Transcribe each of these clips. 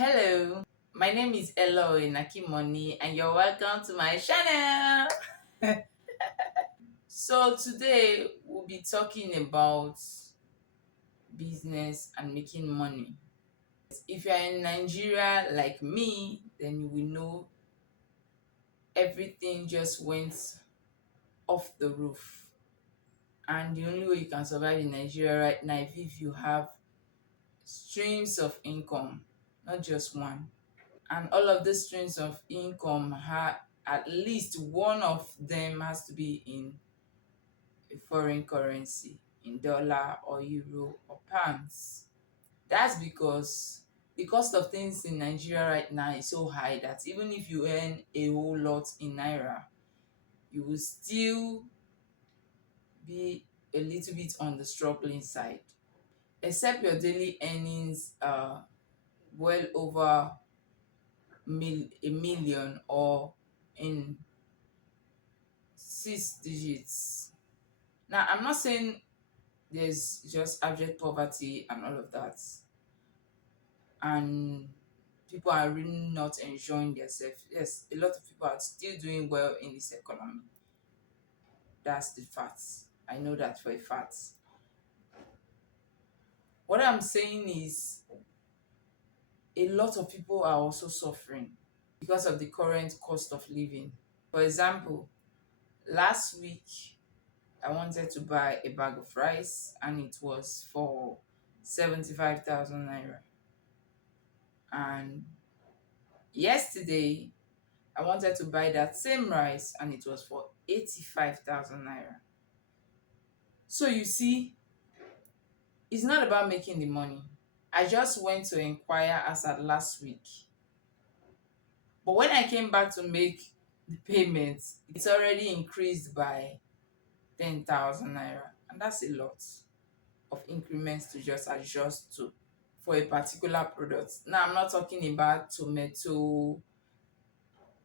Hello, my name is Ellor Enakimoney and you're welcome to my channel. So today we'll be talking about business and making money. If you're in Nigeria like me, then you will know everything just went off the roof. And the only way you can survive in Nigeria right now is if you have streams of income, not just one. And all of these streams of income at least one of them has to be in a foreign currency, in dollar or euro or pounds. That's because the cost of things in Nigeria right now is so high that even if you earn a whole lot in naira, you will still be a little bit on the struggling side. Except your daily earnings are well over a million or in 6 digits. Now, I'm not saying there's just abject poverty and all of that, and people are really not enjoying themselves. Yes, a lot of people are still doing well in this economy. That's the fact. I know that for a fact. What I'm saying is, a lot of people are also suffering because of the current cost of living. For example, last week I wanted to buy a bag of rice and it was for 75,000 naira. And yesterday I wanted to buy that same rice and it was for 85,000 naira. So you see, it's not about making the money. I just went to inquire as at last week. But when I came back to make the payment, it's already increased by 10,000 naira. And that's a lot of increments to just adjust to for a particular product. Now, I'm not talking about tomato,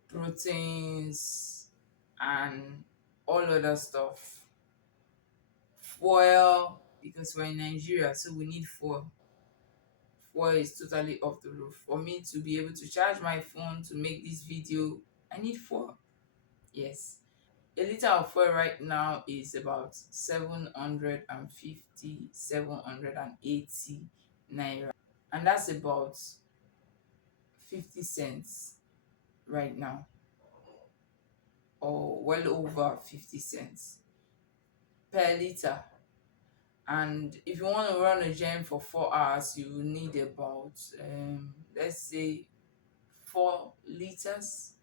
proteins, and all other stuff. Fuel, because we're in Nigeria, so we need fuel. Fuel is totally off the roof. For me to be able to charge my phone to make this video, I need fuel. Yes. A liter of fuel right now is about 750, 780 naira. And that's about 50 cents right now, or well over 50 cents per liter. And if you want to run a gym for 4 hours, you will need about let's say 4 liters.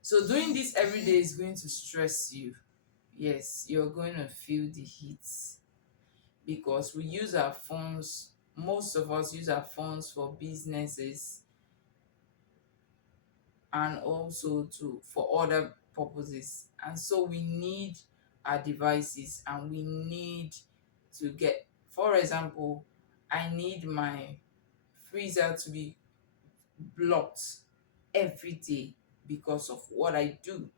So doing this every day is going to stress you. Yes, you're going to feel the heat because we use our phones. Most of us use our phones for businesses and also for other purposes, and so we need our devices and we need to get, for example, I need my freezer to be blocked every day because of what I do.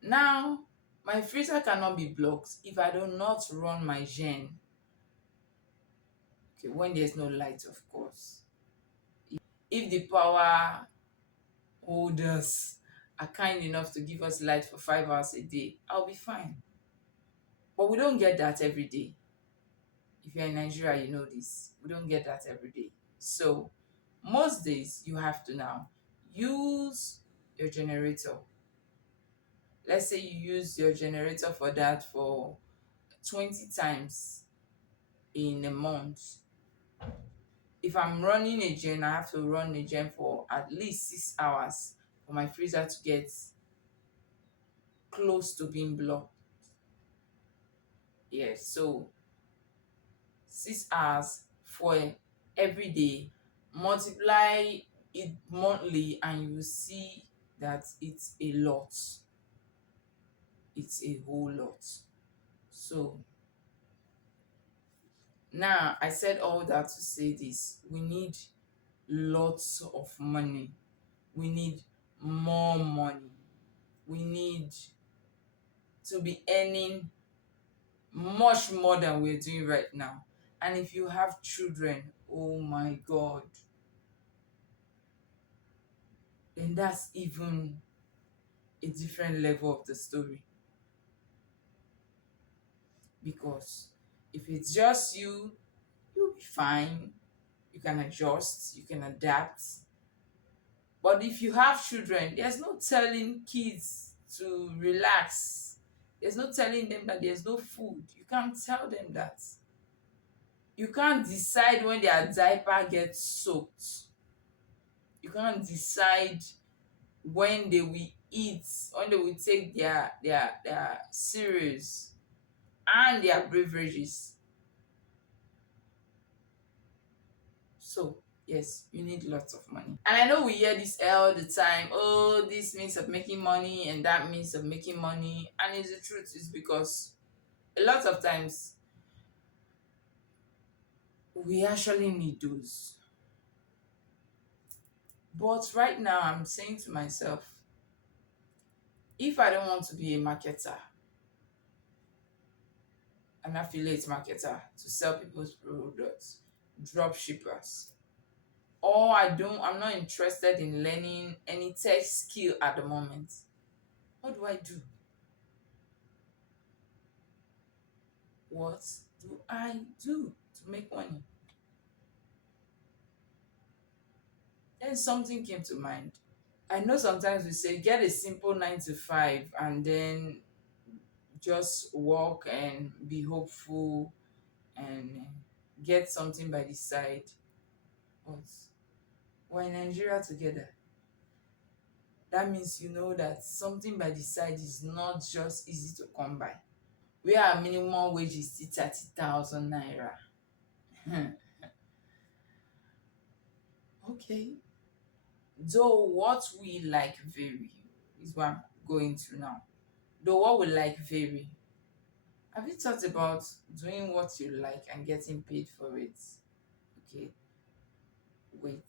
Now, my freezer cannot be blocked if I do not run my gen. Okay, when there's no light, of course. If the power holders are kind enough to give us light for 5 hours a day, I'll be fine. But we don't get that every day. If you're in Nigeria, you know this. We don't get that every day. So most days you have to now use your generator. Let's say you use your generator for that for 20 times in a month. If I'm running a gen, I have to run a gen for at least 6 hours for my freezer to get close to being blocked. Yes, so 6 hours for every day, multiply it monthly, and you see that it's a lot. It's a whole lot. So now I said all that to say this: we need lots of money, we need more money, we need to be earning much more than we're doing right now. And if you have children, oh my God, then that's even a different level of the story. Because if it's just you, you'll be fine. You can adjust, you can adapt. But if you have children, there's no telling kids to relax. There's no telling them that there's no food. You can't tell them that. You can't decide when their diaper gets soaked. You can't decide when they will eat, when they will take their cereals and their beverages. So yes, you need lots of money. And I know we hear this all the time. Oh, this means of making money and that means of making money. And it's the truth is because a lot of times we actually need those. But right now I'm saying to myself, if I don't want to be a marketer, an affiliate marketer to sell people's products, drop shippers, or I'm not interested in learning any tech skill at the moment, what do I do? What do I do to make money? Then something came to mind. I know sometimes we say get a simple 9 to 5 and then just work and be hopeful and get something by the side. But we're in Nigeria together. That means you know that something by the side is not just easy to come by. Where our minimum wage is still 30,000 naira. Okay. Though what we like vary is what I'm going through now. Though what we like vary. Have you thought about doing what you like and getting paid for it? Okay, wait.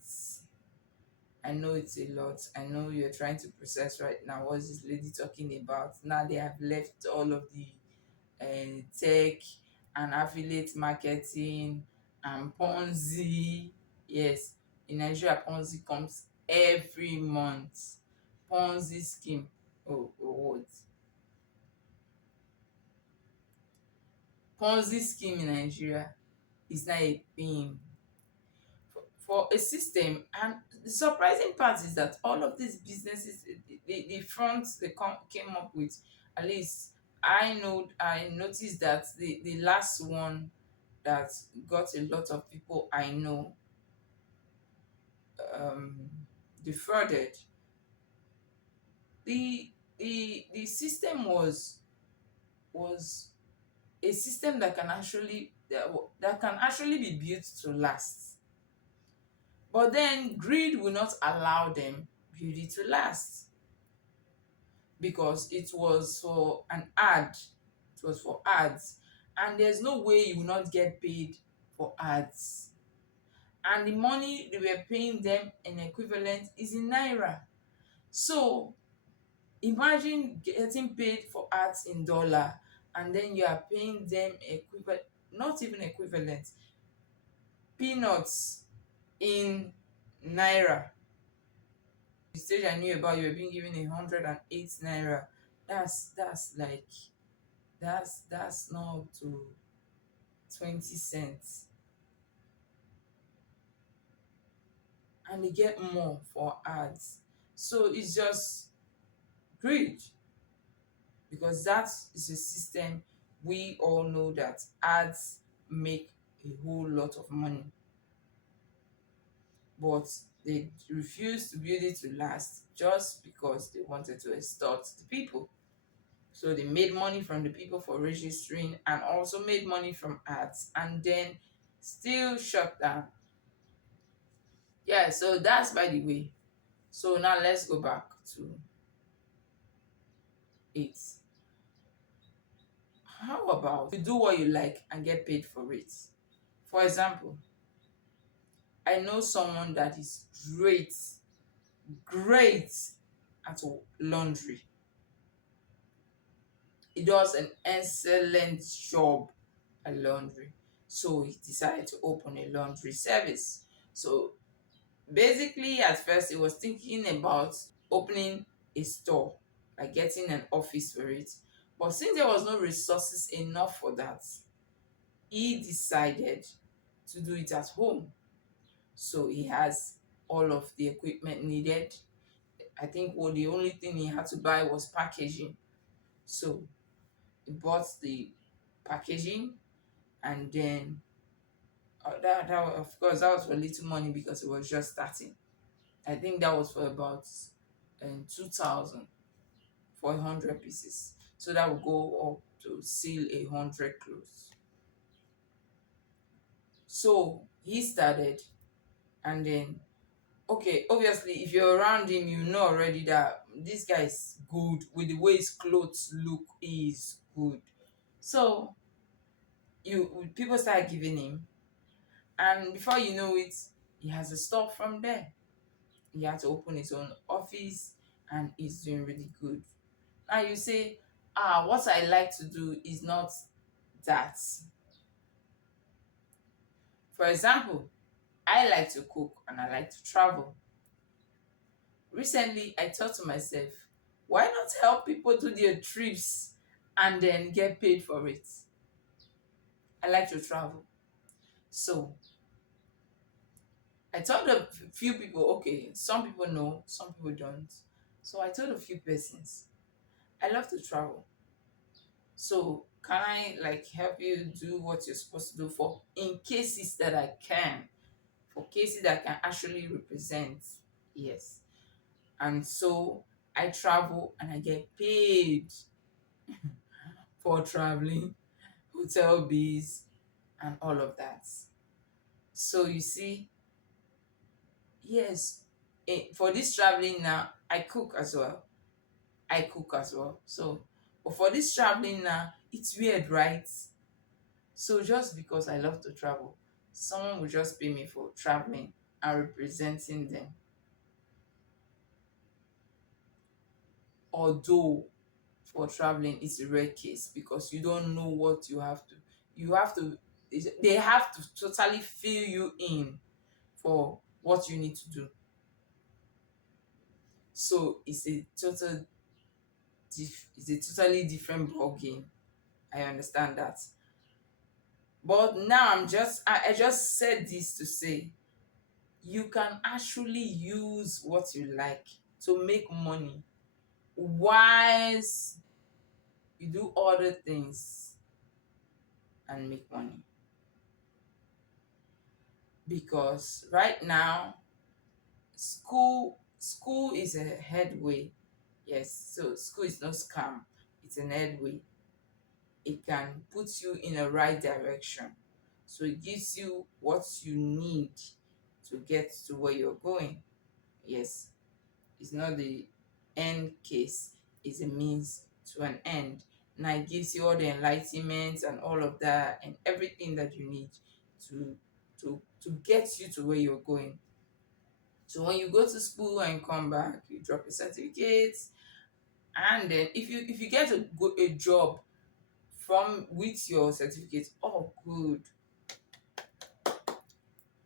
I know it's a lot. I know you're trying to process right now. What's this lady talking about? Now they have left all of the tech and affiliate marketing and Ponzi. Yes, in Nigeria, Ponzi comes every month. Ponzi scheme. Oh, what? Ponzi scheme in Nigeria is not a thing for a system. And the surprising part is that all of these businesses, the fronts came up with, at least I noticed that the last one that got a lot of people I know um, defrauded. The system was a system that can actually be built to last. But then greed will not allow them build it to last because it was for an ad. It was for ads. And there's no way you will not get paid for ads. And the money they were paying them in equivalent is in naira. So imagine getting paid for ads in dollar and then you are paying them equivalent, not even equivalent, peanuts in naira. The stage I knew about, you were being given 108 naira. That's like that's not up to 20 cents. And they get more for ads. So it's just greed. Because that is a system we all know that ads make a whole lot of money. But they refused to build it to last just because they wanted to extort the people. So they made money from the people for registering and also made money from ads and then still shut down. Yeah, so that's by the way. So now let's go back to it. How about you do what you like and get paid for it? For example, I know someone that is great at laundry. He does an excellent job at laundry. So he decided to open a laundry service. So basically, at first, he was thinking about opening a store, like getting an office for it. But since there was no resources enough for that, he decided to do it at home. So he has all of the equipment needed. I think the only thing he had to buy was packaging. So he bought the packaging, and then of course that was for little money because it was just starting. I think that was for about 2,000 for 100 pieces. So that would go up to seal 100 clothes. So he started, and then okay, obviously, if you're around him, you know already that this guy is good with the way his clothes look. He is good. So people start giving him, and before you know it, he has a store from there. He had to open his own office, and he's doing really good. Now you say, what I like to do is not that. For example, I like to cook and I like to travel. Recently, I thought to myself, why not help people do their trips and then get paid for it? I like to travel. So I told a few people, okay, some people know, some people don't. So I told a few persons, I love to travel. So can I like help you do what you're supposed to do for in cases that I can, for cases that I can actually represent? Yes. And so I travel and I get paid for traveling, hotel bills, and all of that. So you see, yes, for this traveling now, I cook as well. I cook as well. So, but for this traveling now, it's weird, right? So just because I love to travel, someone will just pay me for traveling and representing them. Although for traveling, it's a rare case because you don't know what you have to, they have to totally fill you in for what you need to do. So it's a totally different ball game. I understand that. But now I just said this to say you can actually use what you like to make money whilst you do other things and make money. Because right now school is a headway. Yes, so school is no scam. It's an headway. It can put you in a right direction. So it gives you what you need to get to where you're going. Yes, it's not the end case, it's a means to an end. Now it gives you all the enlightenment and all of that and everything that you need to to get you to where you're going. So when you go to school and come back, you drop your certificates, and then if you get a job from with your certificate, oh good,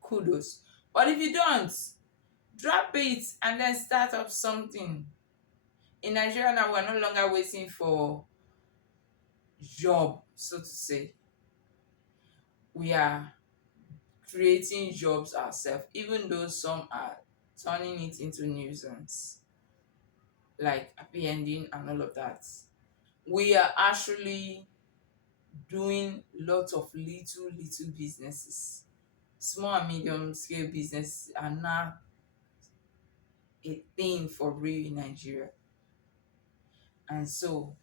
kudos. But if you don't, drop it and then start up something. In Nigeria now, we're no longer waiting for job, so to say. We are creating jobs ourselves, even though some are turning it into nuisance, like happy ending and all of that. We are actually doing lots of little businesses. Small and medium scale businesses are now a thing for real in Nigeria. And so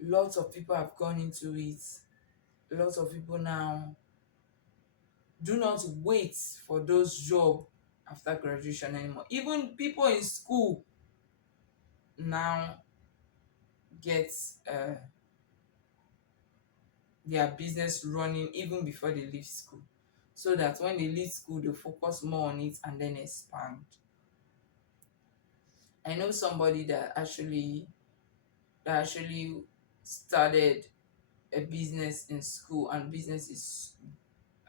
lots of people have gone into it. Lots of people now do not wait for those jobs after graduation anymore. Even people in school now get their business running even before they leave school, so that when they leave school they focus more on it and then expand. I know somebody that actually started a business in school, and business is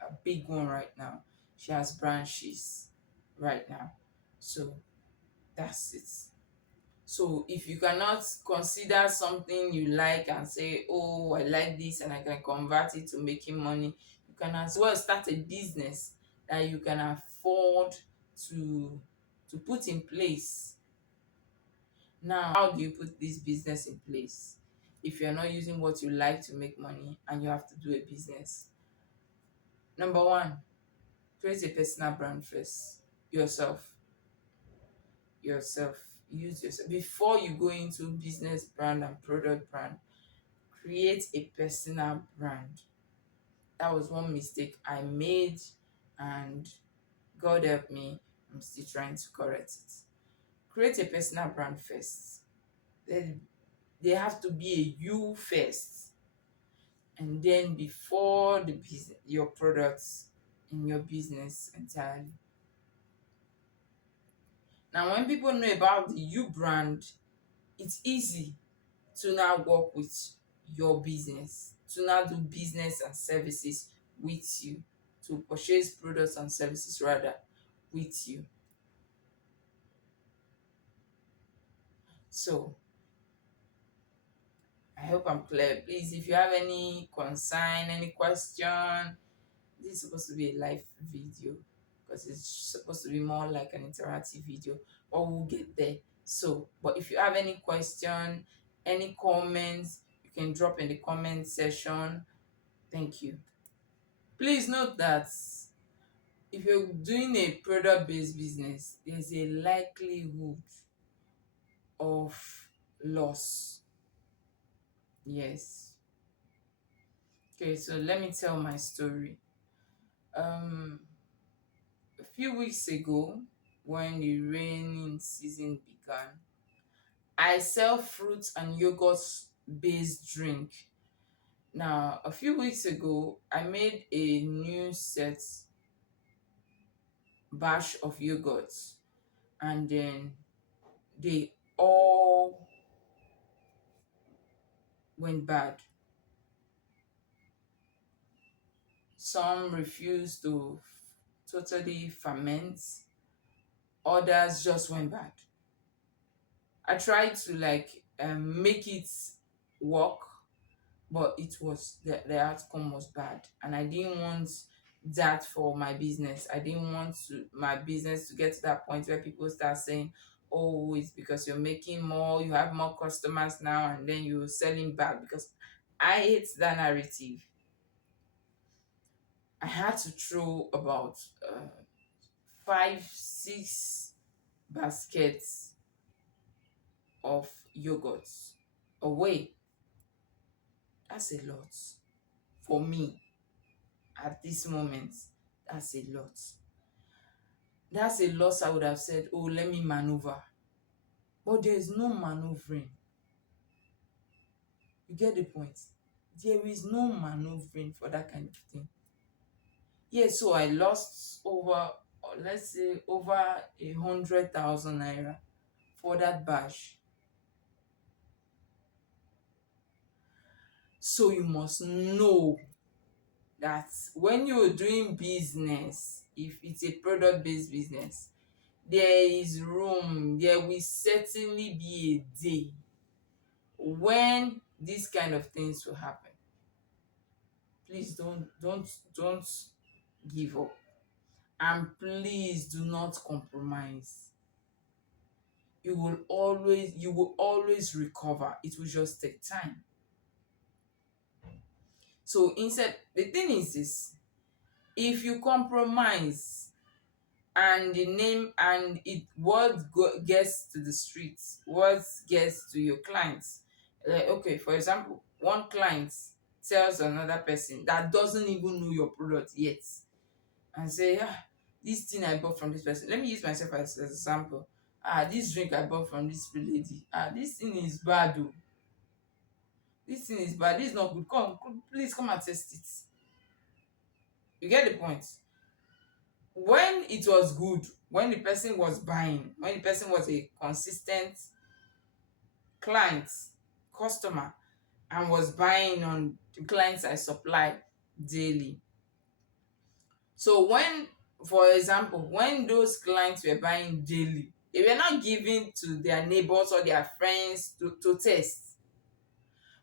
a big one right now. She has branches right now. So that's it. So if you cannot consider something you like and say, oh, I like this and I can convert it to making money, you can as well start a business that you can afford to put in place. Now, how do you put this business in place if you're not using what you like to make money and you have to do a business? Number one, create a personal brand first. Yourself. Yourself. Use yourself. Before you go into business brand and product brand, create a personal brand. That was one mistake I made, and God help me, I'm still trying to correct it. Create a personal brand first. Then they have to be a you first, and then before the business, your products in your business entirely. Now, when people know about the you brand, it's easy to now work with your business, to now do business and services with you, to purchase products and services rather with you. So I hope I'm clear. Please, if you have any concern, any question, this is supposed to be a live video because it's supposed to be more like an interactive video, but we'll get there. So, but if you have any question, any comments, you can drop in the comment section. Thank you. Please note that if you're doing a product-based business, there's a likelihood of loss. Yes. Okay, so let me tell my story. A few weeks ago, when the raining season began, I sell fruits and yogurt based drink. Now, a few weeks ago, I made a new batch of yogurts, and then they all went bad. Some refused to totally ferment, others just went bad. I tried to make it work, but it was the outcome was bad, and I didn't want that for my business. I didn't want my business to get to that point where people start saying, oh, it's because you're making more, you have more customers now, and then you're selling back, because I hate that narrative. I had to throw about 5-6 baskets of yogurts away. That's a lot for me at this moment. That's a lot. That's a loss. I would have said, oh, let me maneuver. But there is no maneuvering. You get the point? There is no maneuvering for that kind of thing. Yeah, so I lost over, let's say, over 100,000 naira for that batch. So you must know that when you're doing business, if it's a product-based business, there is room, there will certainly be a day when these kind of things will happen. Please don't give up, and please do not compromise. You will always recover. It will just take time. So instead, the thing is this: if you compromise and the name and gets to the streets, what gets to your clients, like, okay, for example, one client tells another person that doesn't even know your product yet and say, this thing I bought from this person. Let me use myself as an example. This drink I bought from this lady, this thing is bad though. This thing is bad, this is not good. Please come and test it. You get the point? When it was good, when the person was buying, when the person was a consistent client, customer, and was buying on the clients I supply daily. So when, for example, when those clients were buying daily, they were not giving to their neighbors or their friends to taste.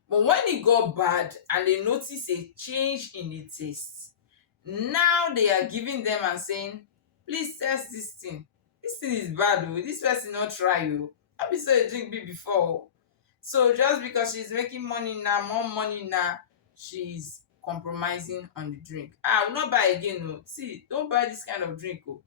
But when it got bad and they noticed a change in the taste, now they are giving them and saying, please test this thing. This thing is bad, oh. This person not try you. I be so a drink be before. So just because she's making money now, more money now, she's compromising on the drink. I will not buy again. No. See, don't buy this kind of drink. Oh.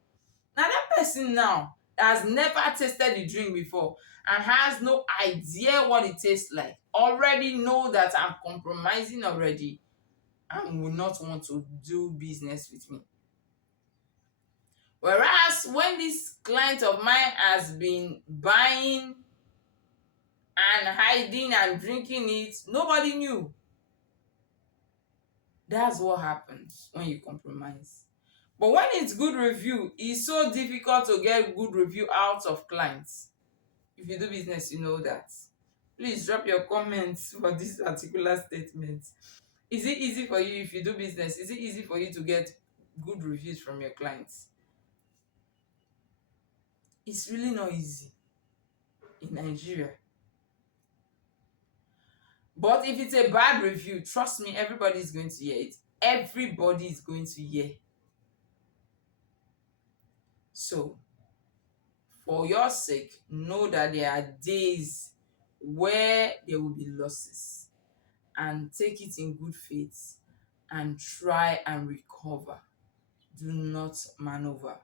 Now that person now has never tasted the drink before and has no idea what it tastes like, already know that I'm compromising already and will not want to do business with me. Whereas when this client of mine has been buying and hiding and drinking it, nobody knew. That's what happens when you compromise. But when it's good review, it's so difficult to get good review out of clients. If you do business, you know that. Please drop your comments for this particular statement. Is it easy for you if you do business? Is it easy for you to get good reviews from your clients? It's really not easy in Nigeria. But if it's a bad review, trust me, everybody is going to hear it. Everybody is going to hear. So, for your sake, know that there are days where there will be losses, and take it in good faith and try and recover. Do not maneuver.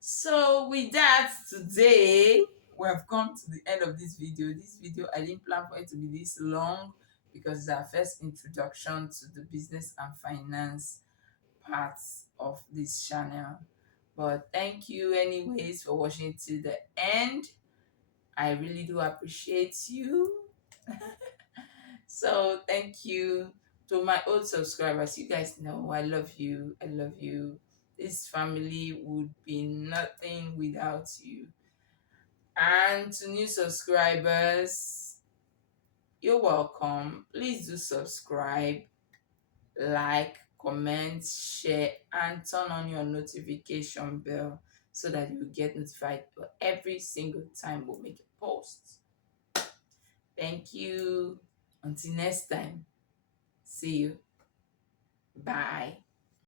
So with that, today we have come to the end of this video. This video, I didn't plan for it to be this long because it's our first introduction to the business and finance parts of this channel. But thank you anyways for watching to the end. I really do appreciate you. So thank you to my old subscribers. You guys know I love you. I love you. This family would be nothing without you. And to new subscribers, you're welcome. Please do subscribe, like, comment, share, and turn on your notification bell so that you get notified for every single time we make a post. Thank you. Until next time. See you. Bye.